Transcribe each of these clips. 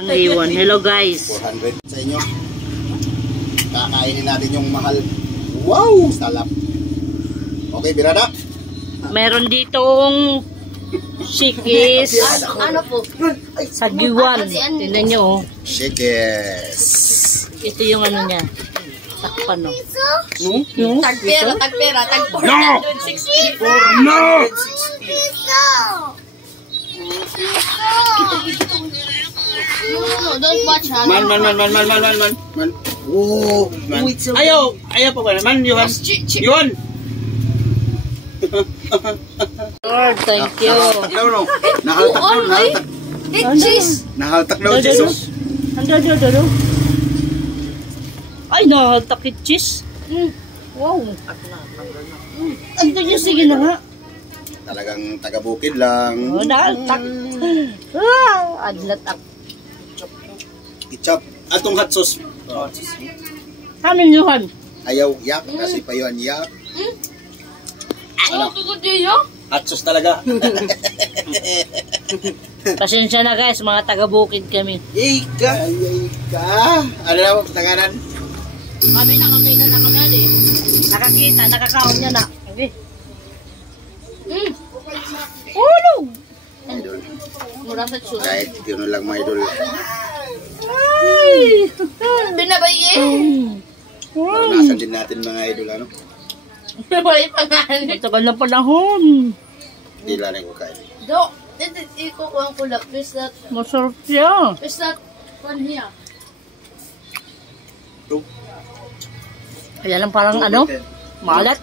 Ang iwan. Hello guys. 400 sa inyo. Kakainin natin yung mahal. Wow! Salap. Okay, birada. Meron ditong shikis. Ano po? Sagiwan. Tingnan nyo oh. Shikes. Ito yung ano niya. Takpan no. Tagpera, tag 460. No! No, don't watch ha. Man. Oh, man. Ayaw pa ba naman, Yuhan? Yuhan! Lord, thank you. Nahaltak daw, no? Nahaltak daw, nahaltak. Cheese. Nahaltak daw, Jesus. Ando. Ay, nahaltak yung cheese. Wow. Ando nyo, sige na nga. Talagang taga-bukid lang. Oh, nahaltak. Adlat ak. Ketchup. Atong hot sauce. Hamin yuhan. Ayaw, yak. Kasi pa yun, yak. Ano ko diyo? Hot sauce talaga. Pasensya na guys, mga taga-bukid kami. Ika. Ano na mo, tanganan? Kami nakakita na kami ali. Nakakita, nakakaon niya na. Okay. Ulog! Idol. Mura sa chus. Kahit yun lang mga idol. Ay! Binabayi. Naranasan din natin mga idol, ano? Binabayi pa nga. Matagal na panahon. Hindi lang ko kain. Do, ikukuha ko lang. Is that Masarap siya. one here? Ito. Kaya lang parang ano, malat.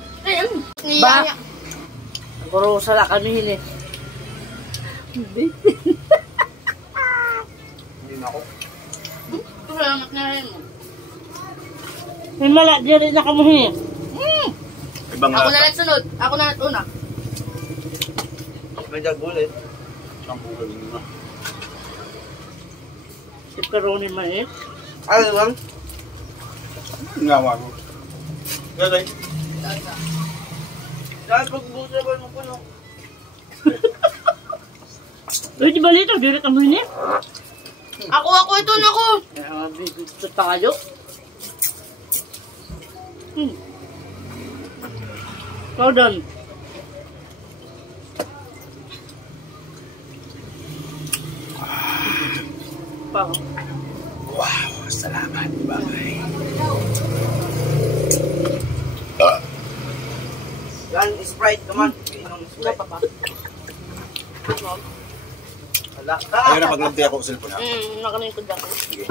Ba? Siguro sala kami hili. Hindi na ako. Salamat na rin mo. May malat di rin na kamuhi. Ibang Ako na lang sunod. Ako na lang una. May jagulit. Ang buhay mo. Pepperoni mais. Ano naman? Ngawa ko. Gano'n. Dahil pagbusa ba mo puno? Uy, di ba lito? Diret ang hini? Ako, ito na ako. Ito tayo. Well done. Pang. Wow, salamat. Bye. Yan, Sprite, come on. Inom Sprite. Wala. Ayun na, maglagti ako sa cellphone, ha? Nakalimod ako. Sige.